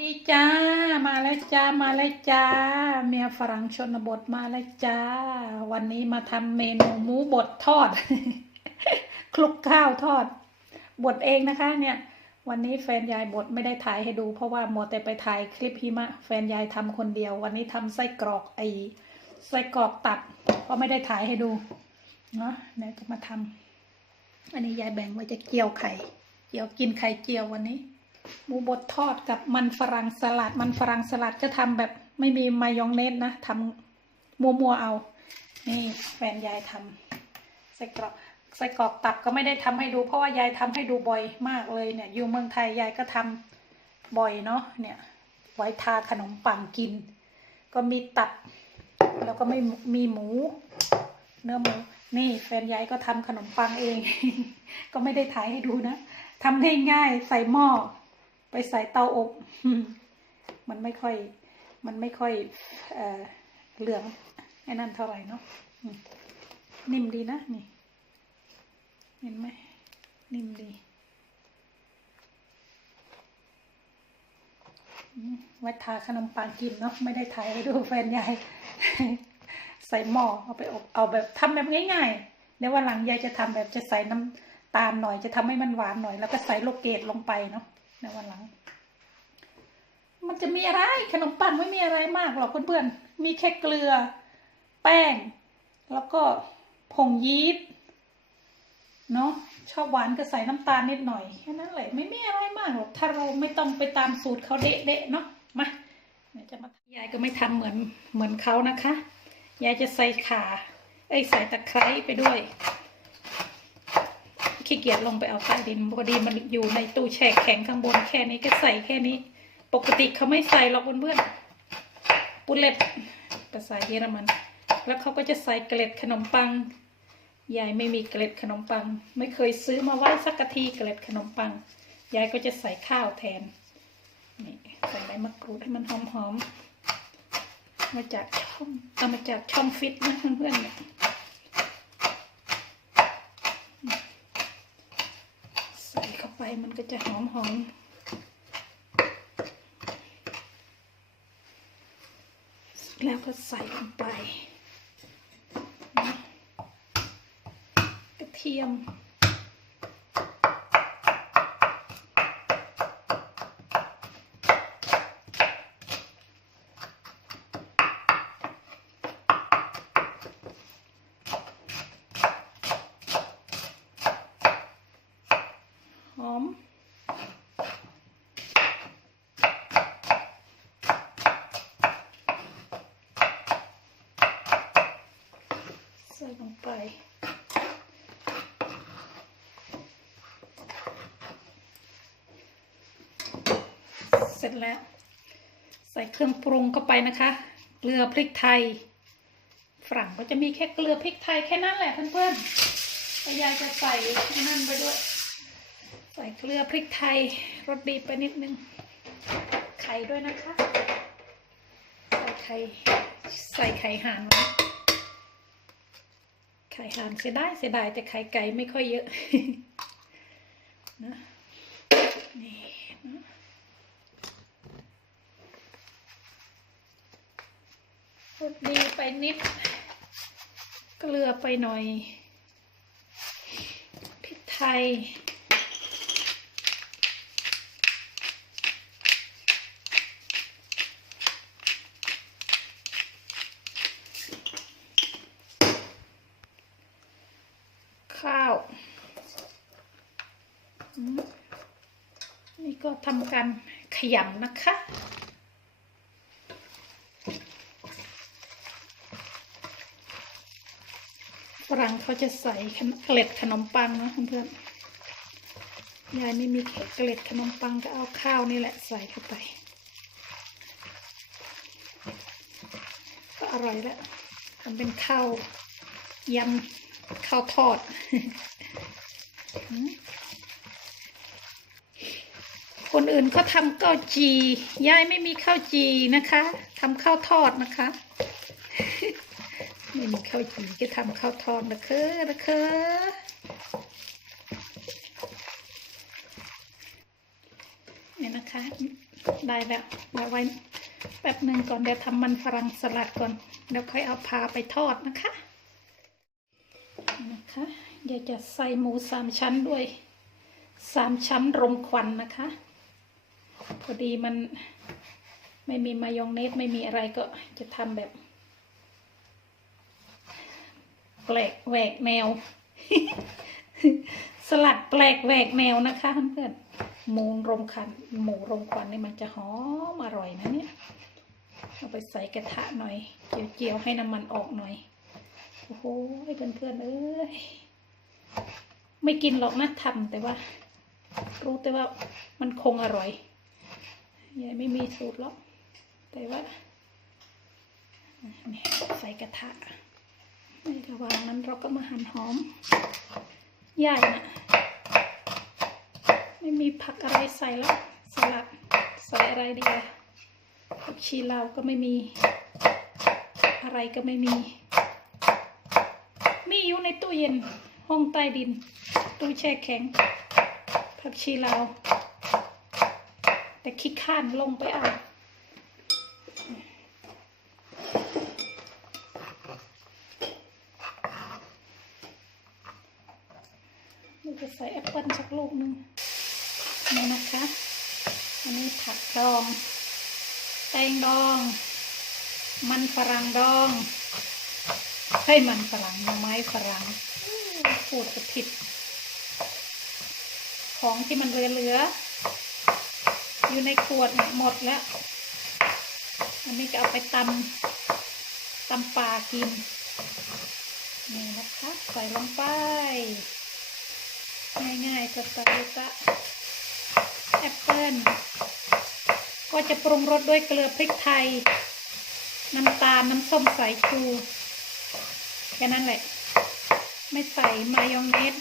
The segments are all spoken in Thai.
ดีจ้า มาแล้วจ้า มาแล้วจ้า เมียฝรั่งชนบทมาแล้วจ้า วันนี้มาทำเมนูหมูบดทอด คลุกข้าวทอด บดเองนะคะ เนี่ย วันนี้แฟนยายบดไม่ได้ถ่ายให้ดู เพราะว่ามัวแต่ไปถ่ายคลิปหิมะ แฟนยายทำคนเดียว วันนี้ทำไส้กรอกไอไส้กรอกตับ ก็ไม่ได้ถ่ายให้ดู เนาะเดี๋ยวจะมาทำอันนี้ยายแบ่งไว้จะเจียวไข่เจียวกินไข่เจียววันนี้ หมูบดทอดกับมันฝรั่งสลัด มันฝรั่งสลัดก็ทำแบบไม่มีมายองเนสนะทำมัวๆเอา นี่แฟนยายทำไส้กรอกไส้กรอกตับก็ไม่ได้ทำให้ดู เพราะว่ายายทำให้ดูบ่อยมากเลยเนี่ย อยู่เมืองไทยยายก็ทำบ่อยเนาะเนี่ยไว้ทาขนมปังกิน ก็มีตับ แล้วก็ไม่มีหมู เนื้อหมู นี่แฟนยายก็ทำขนมปังเอง ก็ไม่ได้ถ่ายให้ดูนะทำง่ายๆใส่หม้อ ไปใส่เตาอบ มันไม่ค่อย มันไม่ค่อยเอเหลืองไอ้นั่นเท่าไหร่เนาะนิ่มดีนะนี่ เห็นไหมนิ่มดีอืมไว้ทาขนมปังกินเนาะไม่ได้ถ่ายให้ดูแฟนยายใส่หม้อเอาไปอบเอาแบบทำแบบง่ายๆเดี๋ยววันหลังยายจะทำแบบจะใส่น้ำตาลหน่อยจะทำให้มันหวานหน่อย แล้วก็ใส่โลเกตลงไปเนาะ ในวันหลัง มันจะมีอะไรขนมปังไม่มีอะไรมากหรอกเพื่อนๆ มีแค่เกลือ แป้ง แล้วก็ผงยีสต์เนาะชอบหวานก็ใส่น้ำตาลนิดหน่อยแค่นั้นแหละไม่มีอะไรมากหรอกถ้าเราไม่ต้องไปตามสูตรเขาเดะๆเนาะมาจะมายายก็ไม่ทำเหมือนเหมือนเขานะคะ ยายจะใส่ข่าเอ้ใส่ตะไคร้ไปด้วย ขี้เกียจลงไปเอาใต้ดินพอดีมันอยู่ในตู้แช่แข็งข้างบนแค่นี้ก็ใส่แค่นี้ ปกติเขาไม่ใส่หรอกเพื่อนๆปุเล็ตภาษาเยอรมัน แล้วเขาก็จะใส่เกล็ดขนมปังยายไม่มีเกล็ดขนมปัง ไม่เคยซื้อมาไว้สักกะทีเกล็ดขนมปังยายก็จะใส่ข้าวแทนนี่ใส่ใบมะกรูดให้มันหอมๆมาจากช่องเอามาจากช่องฟิตนะเพื่อนๆเนี่ยใส่เข้าไป มันก็จะหอมหอมแล้วก็ใส่ลงไป กระเทียม ลงไป เสร็จแล้ว ใส่เครื่องปรุงเข้าไปนะคะ เกลือพริกไทย ฝรั่งก็จะมีแค่เกลือพริกไทยแค่นั้นแหละเพื่อนๆแล้วยายจะใส่นั่นไปด้วย ใส่เกลือพริกไทยรสดีไปนิดนึง ไข่ด้วยนะคะ ใส่ไข่ใส่ไข่ห่านไว้ ไข่ห่านเสียดายเสียดายแต่ไข่ไก่ไม่ค่อยเยอะนะนี่นะรสดีไปนิดเกลือไปหน่อยพริกไทย ข้าวอืม นี่ก็ทำการขยำนะคะ ฝรั่งเขาจะใส่เกล็ดขนมปังนะเพื่อนๆยายไม่มีเกล็ดขนมปังก็เอาข้าวนี่แหละใส่เข้าไป ก็อร่อยแล้วมันเป็นข้าวยำข้าวทอดอืม คนอื่นเขาทำข้าวจียายไม่มีข้าวจีนะคะทำข้าวทอดนะคะ ไม่มีข้าวจีก็ทำข้าวทอดนะคะนะคะเนี่ยนะคะ ได้แล้วเดี๋ยวไว้แป๊บหนึ่งก่อนเดี๋ยวทำมันฝรั่งสลัดก่อนเดี๋ยวค่อยเอาพาไปทอดนะคะนะคะเดี๋ยวจะใส่หมูสามชั้นด้วยสามชั้นรมควันนะคะ พอดีมันไม่มีมายองเนสไม่มีอะไรก็จะทำแบบแปลกแหวกแนว สลัดแปลกแหวกแนวนะคะเพื่อนหมูรมควันหมูรมควันนี่มันจะหอมอร่อยนะเนี่ยเอาไปใส่กระทะหน่อยเจียวๆให้น้ำมันออกหน่อยโอ้โหเพื่อนๆเอ้ยไม่กินหรอกนะทำแต่ว่า รู้แต่ว่ามันคงอร่อย ยายไม่มีสูตรหรอก แต่ว่าใส่กระทะในระหว่างนั้นเราก็มาหั่นหอมย่ายนะไม่มีผักอะไรใส่แล้วสลัดใส่อะไรดีอะผักชีลาวก็ไม่มี อะไรก็ไม่มี มีอยู่ในตู้เย็นห้องใต้ดินตู้แช่แข็งผักชีลาว แต่ขี้ข้านลงไปเอาเราจะใส่แอปเปิลสักลูกหนึ่งนี่นะคะ อันนี้ผักดอง แตงดอง มันฝรั่งดองให้มันฝรั่งหน่อไม้ฝรั่งพูดจะผิด ของที่มันเหลือๆ อยู่ในขวดเนี่ยหมดแล้ว อันนี้ก็เอาไปตำตำปลากิน นี่นะคะ ใส่ลงไป ง่ายๆสไตล์ซะแอปเปิ้ลก็จะปรุงรสด้วยเกลือพริกไทย น้ำตาลน้ำส้มสายชู แค่นั้นแหละ ไม่ใส่มายองเนส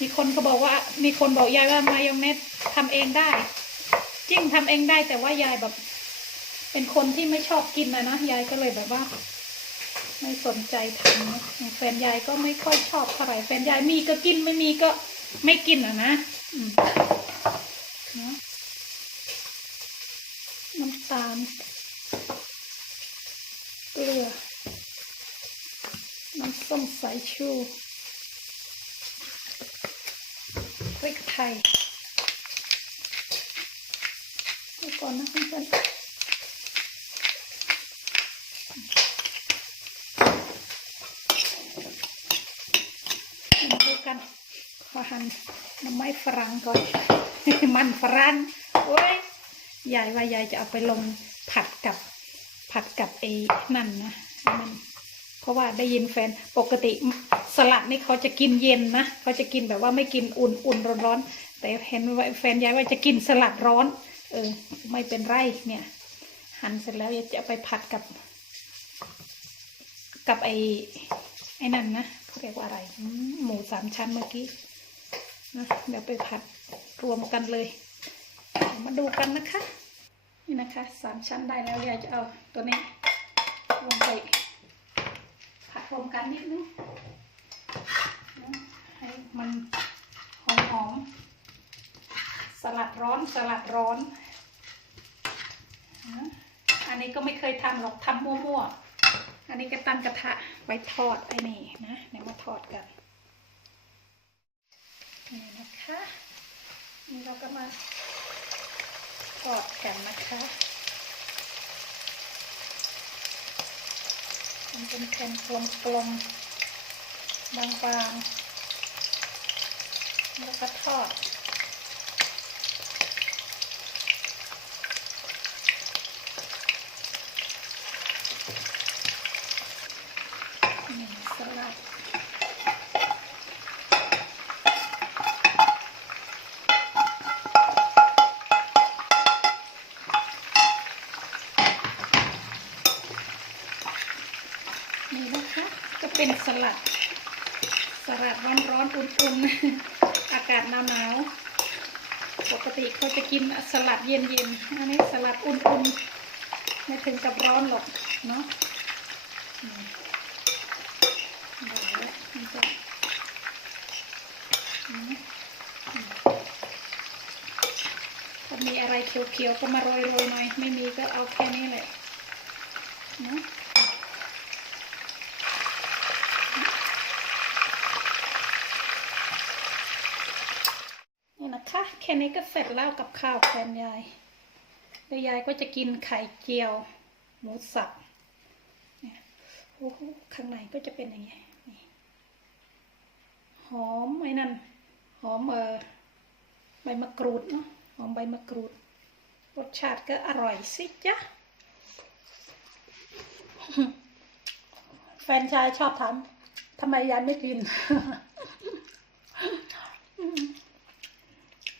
มีคนก็บอกว่า มีคนบอกยายว่ามายองเนสทำเองได้ จริงทำเองได้แต่ว่ายายแบบ เป็นคนที่ไม่ชอบกินนะนะยายก็เลยแบบว่า ไม่สนใจทำแฟนยายก็ไม่ค่อยชอบเท่าไหร่แฟนยายมีก็กินไม่มีก็ไม่กินอะนะน้ำตาลเกลือน้ำส้มสายชูพริกไทยเดี๋ยว ก่อนนะเพื่อนมาดูกันขอหั่นน้ำไม้ฝรั่งก่อน มันฝรั่งโอ้ยยายว่ายายจะเอาไปลงผัดกับผัดกับไอ้นั่นนะมันเพราะว่าได้ยินแฟนปกติสลัดนี่เขาจะกินเย็นนะเขาจะกินแบบว่าไม่กินอุ่นอุ่นร้อนร้อนๆแต่เห็นว่าแฟนยายว่าจะกินสลัดร้อน เออ ไม่เป็นไรเนี่ย หั่นเสร็จแล้วจะไปผัดกับ กับไอ้ไอ้นั่นนะเขาเรียกว่าอะไร หมูสามชั้นเมื่อกี้นะเดี๋ยวไปผัดรวมกันเลย มาดูกันนะคะ นี่นะคะสามชั้นได้แล้วยายจะเอาตัวนี้ลงไปผัดรวมกันนิดนึงให้มัน ลัดร้อนสลัดร้อน อันนี้ก็ไม่เคยทำหรอกทำมั่วๆ อันนี้ก็ตั้งกระทะไว้ทอดไอ้นี่นะเดี๋ยวมาทอดกัน นี่นะคะนี่เราก็มาทอดแผ่นนะคะมันเป็นแผ่นกลมๆบางๆแล้วก็ทอด นี่สลัด นี่นะคะ ก็เป็นสลัด สลัดร้อนๆอุ่นๆ อากาศหนาวๆปกติเขาจะกินสลัดเย็นๆ อันนี้สลัดอุ่นๆ ไม่ถึงกับร้อนหรอกเนาะมีอะไรเขียวๆ ก็มาโรยๆหน่อย ไม่มีก็เอาแค่นี้แหละเนาะนี่นะ คะแค่นี้ก็เสร็จแล้วกับข้าวแทนยายแล้วยายก็จะกินไข่เจียว หมูสับเนี่ยโอ้โหข้างในก็จะเป็นอย่างนี้นี่หอมไอ้นั่นหอมเออใบมะกรูดเนาะหอมใบมะกรูด รสชาติก็อร่อยสิจ๊ะแฟนชายชอบถามทำไมยายไม่กิน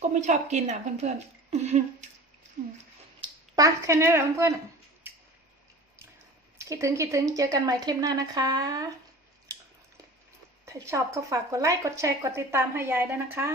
ก็ ไม่ชอบกินอะเพื่อนๆปะแค่นี้แหละเพื่อนๆคิดถึงคิดถึงเจอกันใหม่คลิปหน้านะคะ ถ้าชอบก็ฝากกดไลค์กดแชร์กดติดตามให้ยายด้วยนะคะ